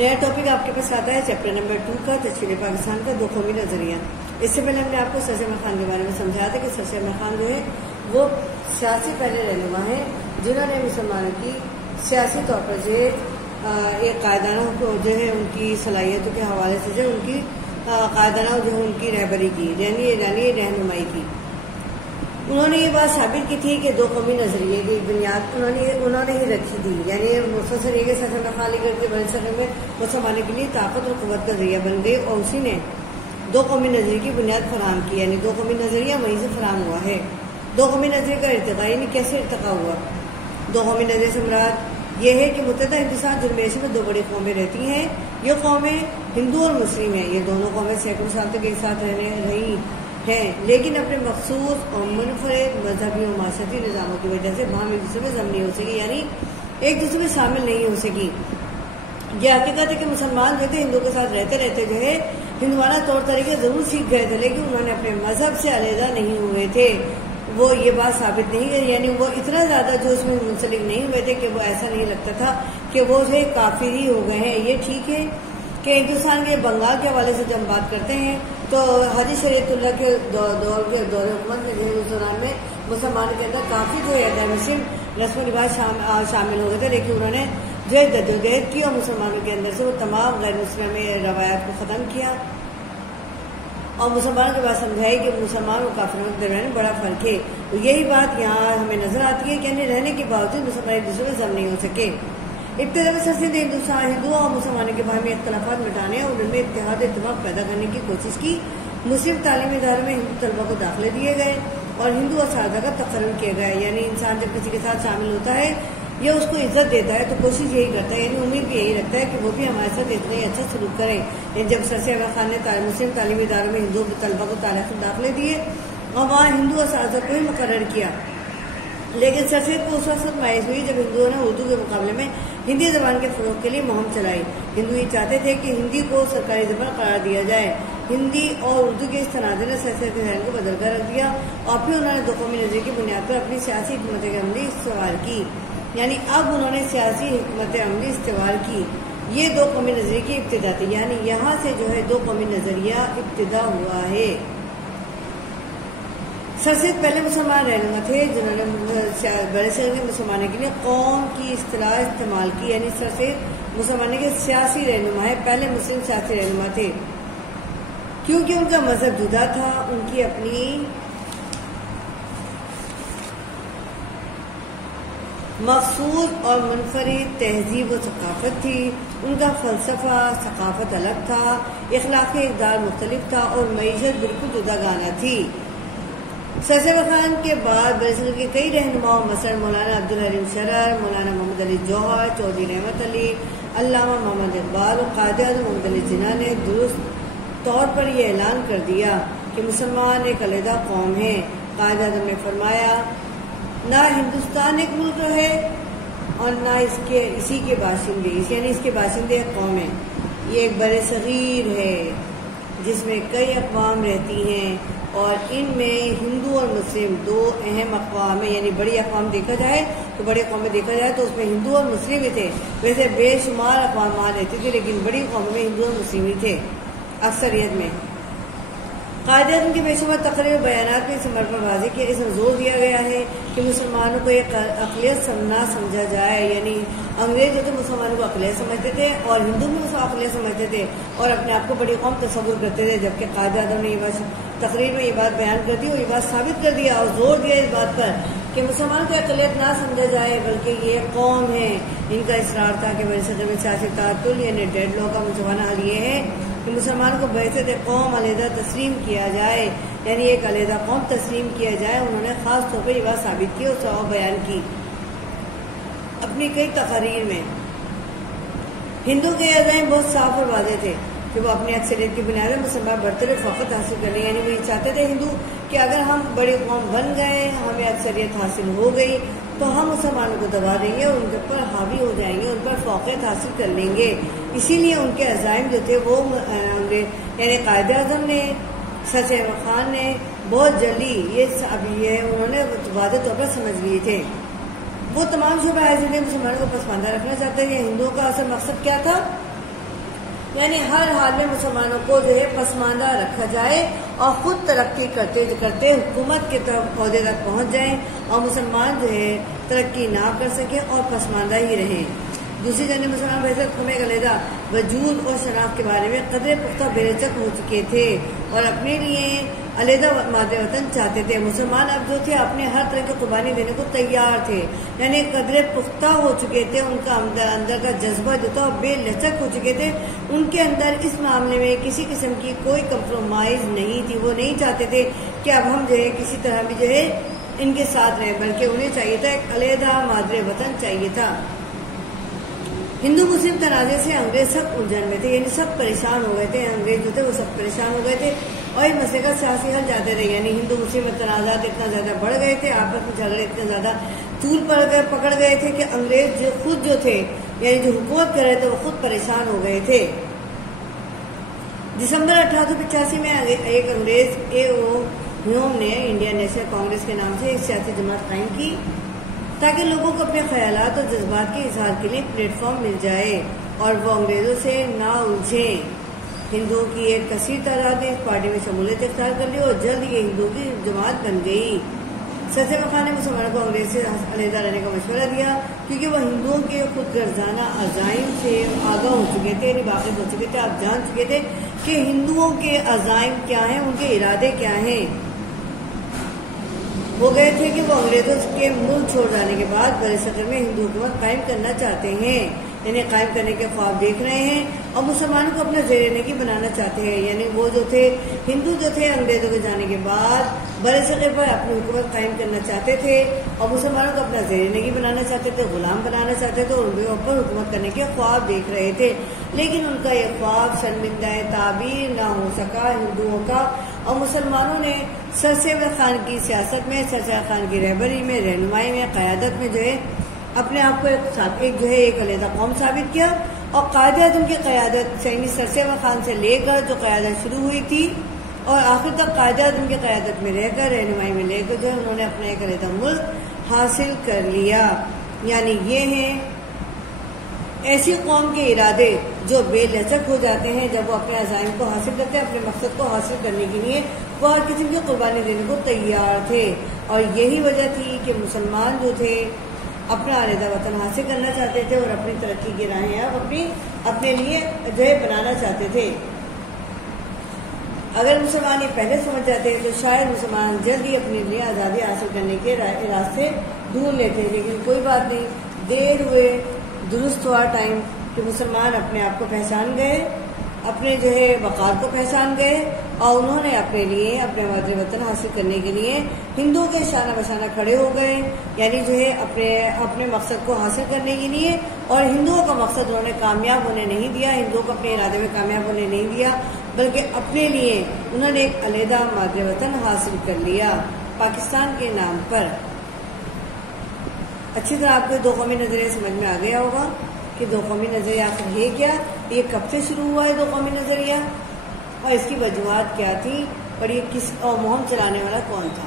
نیا ٹاپک آپ کے پاس آتا ہے چیپٹر نمبر 2 کا تشکیل پاکستان کا دو قومی نظریہ۔ اس سے پہلے ہم نے آپ کو سر سید احمد خان کے بارے میں سمجھایا تھا کہ سر سید احمد خان جو ہے وہ سیاسی پہلے رہنما ہیں جنہوں نے مسلمانوں کی سیاسی طور پر جو ہے ایک قائدانہ جو ہے ان کی صلاحیتوں کے حوالے سے جو ان کی قائدانہ جو ہے ان کی رہبری کی یعنی رہنمائی کی۔ انہوں نے یہ بات ثابت کی تھی کہ دو قومی نظریے کی بنیاد انہوں نے ہی رکھی تھی، یعنی مختصر یہ کہ سر سید احمد خان علی گڑھ کے بڑے صدر میں مسلمانوں کے لیے طاقت اور قوت کا ذریعہ بن گئی اور اسی نے دو قومی نظریے کی بنیاد فراہم کی، یعنی دو قومی نظریہ وہیں سے فراہم ہوا ہے۔ دو قومی نظریے کا ارتقا یعنی کیسے ارتقا ہوا؟ دو قومی نظریے سے مراد یہ ہے کہ متحدہ ہندوستان جنوب ایشیا میں دو بڑی قومیں رہتی ہیں۔ یہ قومیں ہندو اور مسلم ہیں، یہ دونوں قومیں سینکڑوں سال تک ایک ساتھ رہی ہیں، لیکن اپنے مخصوص اور منفرد مذہبی اور معاشرتی نظاموں کی وجہ سے باہم ایک دوسرے میں ضم نہیں ہو سکی، یعنی ایک دوسرے میں شامل نہیں ہو سکی۔ یہ حقیقت ہے کہ مسلمان جو تھے ہندو کے ساتھ رہتے رہتے جو ہے ہندوانہ طور طریقے ضرور سیکھ گئے تھے، لیکن انہوں نے اپنے مذہب سے علیحدہ نہیں ہوئے تھے۔ وہ یہ بات ثابت نہیں ہے، یعنی وہ اتنا زیادہ جو اس میں منسلک نہیں ہوئے تھے کہ وہ ایسا نہیں لگتا تھا کہ وہ جو ہے کافر ہی ہو گئے ہیں۔ یہ ٹھیک ہے کہ ہندوستان کے بنگال کے حوالے سے جب بات کرتے ہیں تو حاجی شریعت اللہ کے دور حکومت میں اس دوران میں مسلمانوں کے اندر کافی جو ہے مسلم رسم و رواج شامل ہو گئے تھے، لیکن انہوں نے جو ہے جدوجہد کی اور مسلمانوں کے اندر سے وہ تمام غیر مسلم روایات کو ختم کیا اور مسلمانوں کے بعد سمجھائی کہ مسلمان اور کافروں کے درمیان بڑا فرق ہے۔ یہی بات یہاں ہمیں نظر آتی ہے کہ یعنی رہنے کے باوجود مسلمان ایک دوسرے میں ضم نہیں ہو سکے۔ ابتدا میں سر سید ہندوؤں اور مسلمانوں کے باہمی اختلافات مٹانے اور ان میں اتحاد اتفاق پیدا کرنے کی کوشش کی۔ مسلم تعلیمی اداروں میں ہندو طلبہ کو داخلے دیے گئے اور ہندو اساتذہ کا تقرر کیا گیا، یعنی انسان جب کسی کے ساتھ شامل ہوتا ہے یا اس کو عزت دیتا ہے تو کوشش یہی کرتا ہے، یعنی امید بھی یہی رکھتا ہے کہ وہ بھی ہمارے ساتھ اتنا ہی اچھا سلوک کریں۔ یعنی جب سر سید احمد خان نے مسلم تعلیمی اداروں میں ہندو طلبہ کو داخلے دیے اور وہاں ہندو اساتذہ کو ہی مقرر کیا، لیکن سر سید کو اس وقت مایوس ہوئی جب ہندوؤں نے اردو کے مقابلے میں ہندی زبان کے فروغ کے لیے مہم چلائی۔ ہندو یہ چاہتے تھے کہ ہندی کو سرکاری زبان قرار دیا جائے۔ ہندی اور اردو کے اس تنازع نے سر سید کے ذہن کو بدل کر رکھ دیا اور پھر انہوں نے دو قومی نظریے کی بنیاد پر اپنی سیاسی حکمت عملی استوار کی، یعنی اب انہوں نے سیاسی حکمت عملی استوار کی۔ یہ دو قومی نظریے کی ابتدا تھی، یعنی یہاں سے جو ہے دو قومی نظریہ ابتدا ہوا ہے۔ سر سید پہلے مسلمان رہنما تھے جنہوں نے بڑے صدر کے مسلمانوں کے لیے قوم کی اصطلاح استعمال کی، یعنی سر سید مسلمانوں کے سیاسی رہنما ہے، پہلے مسلم سیاسی رہنما تھے کیونکہ ان کا مذہب جدا تھا، ان کی اپنی مخصوص اور منفرد تہذیب و ثقافت تھی، ان کا فلسفہ ثقافت الگ تھا، اخلاقی اقدار مختلف تھا اور معیشت بالکل جدا گانا تھی۔ سر سید احمد خان کے بعد بڑے صدر کے کئی رہنماؤں مثلا مولانا عبدالحلیم شرر، مولانا محمد علی جوہر، چودھری رحمت علی، علامہ محمد اقبال اور قائد اعظم محمد علی جناح نے درست طور پر یہ اعلان کر دیا کہ مسلمان ایک علیحدہ قوم ہے۔ قائد اعظم نے فرمایا نہ ہندوستان ایک ملک ہے اور نہ اسی کے باشندے، یعنی اس کے باشندے ایک قوم ہے، یہ ایک بر صغیر ہے جس میں کئی اقوام رہتی ہیں اور ان میں ہندو اور مسلم دو اہم اقوام ہیں، یعنی بڑی اقوام دیکھا جائے تو بڑے قوم میں دیکھا جائے تو اس میں ہندو اور مسلم ہی تھے، ویسے بے شمار اقوام وہاں رہتے تھے لیکن بڑی قوم میں ہندو اور مسلم ہی تھے اکثریت میں۔ قائد اعظم کے بے شمار تقریر بیانات میں اس عمر پر واضح کیا، اس میں زور دیا گیا ہے کہ مسلمانوں کو ایک اقلیت نہ سمجھا جائے، یعنی انگریز جو تھے مسلمانوں کو اقلیت سمجھتے تھے اور ہندو بھی اس کو اقلیت سمجھتے تھے اور اپنے آپ کو بڑی قوم تصور کرتے تھے، جبکہ قائد اعظم نے یہ بات تقریر میں یہ بات بیان کر دی اور یہ بات ثابت کر دیا اور زور دیا اس بات پر کہ مسلمان کو اقلیت نہ سمجھا جائے بلکہ یہ قوم ہے۔ ان کا اصرار تھا کہ بڑے صدر میں سیاسی تعطل یعنی ڈیڈ لاک کا مسلمانہ حل یہ ہے کہ مسلمان کو بعثت قوم علیحدہ تسلیم کیا جائے، یعنی ایک علیحدہ قوم تسلیم کیا جائے۔ انہوں نے خاص طور پہ یہ بات ثابت کی اور سواب بیان کی اپنی کئی تقاریر میں۔ ہندو کے عزائم بہت صاف اور واضح تھے کہ وہ اپنی اکثریت کی بنیاد پر مسلمان برتر فقط حاصل کرنے، یعنی وہ یہ چاہتے تھے ہندو کہ اگر ہم بڑی قوم بن گئے، ہمیں اکثریت حاصل ہو گئی تو ہم مسلمانوں کو دبا دیں گے، ان پر حاوی ہو جائیں گے، ان پر فوقیت حاصل کر لیں گے۔ اسی لیے ان کے عزائم جو تھے وہ یعنی قائد اعظم نے، سر سید احمد خان نے بہت جلدی یہ انہوں نے واضح طور پر سمجھ لیے تھے۔ وہ تمام شعبہ زندگی مسلمانوں کو پسماندہ رکھنا چاہتے تھے۔ ہندوؤں کا اصل مقصد کیا تھا یعنی ہر حال میں مسلمانوں کو جو ہے پسماندہ رکھا جائے اور خود ترقی کرتے کرتے حکومت کے طرف عہدے تک پہنچ جائیں اور مسلمان جو ہے ترقی نہ کر سکے اور پسماندہ ہی رہیں۔ دوسری جانب مسلمان بحثیت قوم علیحدہ وجود اور شناخت کے بارے میں قدر پختہ بے لچک ہو چکے تھے اور اپنے لیے علیحدہ مادر وطن چاہتے تھے۔ مسلمان اب جو تھے اپنے ہر طرح کی قربانی دینے کو تیار تھے، یعنی قدر پختہ ہو چکے تھے، ان کا اندر کا جذبہ جو تھا بے لچک ہو چکے تھے، ان کے اندر اس معاملے میں کسی قسم کی کوئی کمپرومائز نہیں تھی۔ وہ نہیں چاہتے تھے کہ اب ہم جو ہے کسی طرح بھی جو ہے ان کے ساتھ رہیں، بلکہ انہیں چاہیے تھا ایک علیحدہ مادر وطن چاہیے تھا۔ ہندو مسلم تنازع سے انگریز سب الجھن میں تھے، یعنی سب پریشان ہو گئے تھے، انگریز جو تھے وہ سب پریشان ہو گئے تھے اور اس مسئلے کا سیاسی حل جاتے رہے، یعنی ہندو مسلم تنازعات اتنا زیادہ بڑھ گئے تھے، آپس میں جھگڑے اتنے زیادہ طول پکڑ گئے تھے کہ انگریز خود جو تھے یعنی جو حکومت کر رہے تھے وہ خود پریشان ہو گئے تھے۔ دسمبر 1885 میں ایک انگریز ہیوم نے انڈین نیشنل کانگریس کے نام سے ایک سیاسی جماعت قائم کی تاکہ لوگوں کو اپنے خیالات اور جذبات کے اظہار کے لیے پلیٹ فارم مل جائے اور وہ انگریزوں سے نہ الجھیں۔ ہندوؤں کی ایک کثیر تعداد نے اس پارٹی میں شمولیت اختیار کر لی اور جلد یہ ہندوؤں کی جماعت بن گئی۔ سر احمد خان نے مسلمانوں کو انگریز سے علیحدہ رہنے کا مشورہ دیا کیونکہ وہ ہندوؤں کے خود غرضانہ عزائم سے آگاہ ہو چکے تھے، یعنی واقف ہو چکے تھے، آپ جان چکے تھے کہ ہندوؤں کے عزائم کیا ہیں، ان کے ارادے کیا ہیں۔ ہو گئے تھے کہ وہ انگریزوں کے ملک چھوڑ جانے کے بعد برصغیر میں ہندو حکومت قائم کرنا چاہتے ہیں، یعنی قائم کرنے کے خواب دیکھ رہے ہیں اور مسلمانوں کو اپنا زیر نگی بنانا چاہتے ہیں۔ یعنی وہ جو تھے ہندو جو تھے انگریزوں کے جانے کے بعد برصغیر پر اپنی حکومت قائم کرنا چاہتے تھے اور مسلمانوں کو اپنا زیر نگی بنانا چاہتے تھے، غلام بنانا چاہتے تھے اور ان کے اوپر حکومت کرنے کے خواب دیکھ رہے تھے، لیکن ان کا یہ خواب شرمندہ تعبیر نہ ہو سکا ہندوؤں کا، اور مسلمانوں نے سر احمد خان کی سیاست میں، سر احمد خان کی رہبری میں، رہنمائی میں، قیادت میں جو ہے اپنے آپ کو ایک علیحدہ قوم ثابت کیا اور قائد اعظم کی قیادت یعنی سر احمد خان سے لے کر جو قیادت شروع ہوئی تھی اور آخر تک قائد اعظم کی قیادت میں رہ کر، رہنمائی میں لے کر جو ہے انہوں نے اپنا ایک علیحدہ ملک حاصل کر لیا۔ یعنی یہ ہیں ایسی قوم کے ارادے جو بے لچک ہو جاتے ہیں جب وہ اپنے عزائم کو حاصل کرتے ہیں، اپنے مقصد کو حاصل کرنے کے لیے وہ ہر قسم کی قربانی دینے کو تیار تھے، اور یہی وجہ تھی کہ مسلمان جو تھے اپنا علیحدہ وطن حاصل کرنا چاہتے تھے اور اپنی ترقی کی راہیں اپنے لیے جو ہے بنانا چاہتے تھے۔ اگر مسلمان یہ پہلے سمجھ جاتے تو شاید مسلمان جلد ہی اپنے لیے آزادی حاصل کرنے کے راستے ڈھونڈ لیتے، لیکن کوئی بات نہیں، دیر ہوئے درست ہوا ٹائم کہ مسلمان اپنے آپ کو پہچان گئے، اپنے جو ہے وقار کو پہچان گئے اور انہوں نے اپنے لیے اپنے مادر وطن حاصل کرنے کے لیے ہندوؤں کے شانہ بشانہ کھڑے ہو گئے، یعنی جو ہے اپنے مقصد کو حاصل کرنے کے لیے، اور ہندوؤں کا مقصد انہوں نے کامیاب ہونے نہیں دیا، ہندوؤں کو اپنے ارادے میں کامیاب ہونے نہیں دیا، بلکہ اپنے لیے انہوں نے ایک علیحدہ مادر وطن حاصل کر لیا پاکستان کے نام پر۔ اچھی طرح آپ کو دو قومی نظریہ سمجھ میں آ گیا ہوگا کہ دو قومی نظریہ آخر ہے کیا، یہ کب سے شروع ہوا ہے دو قومی نظریہ، اور اس کی وجوہات کیا تھی، اور یہ کس اور مہم چلانے والا کون تھا۔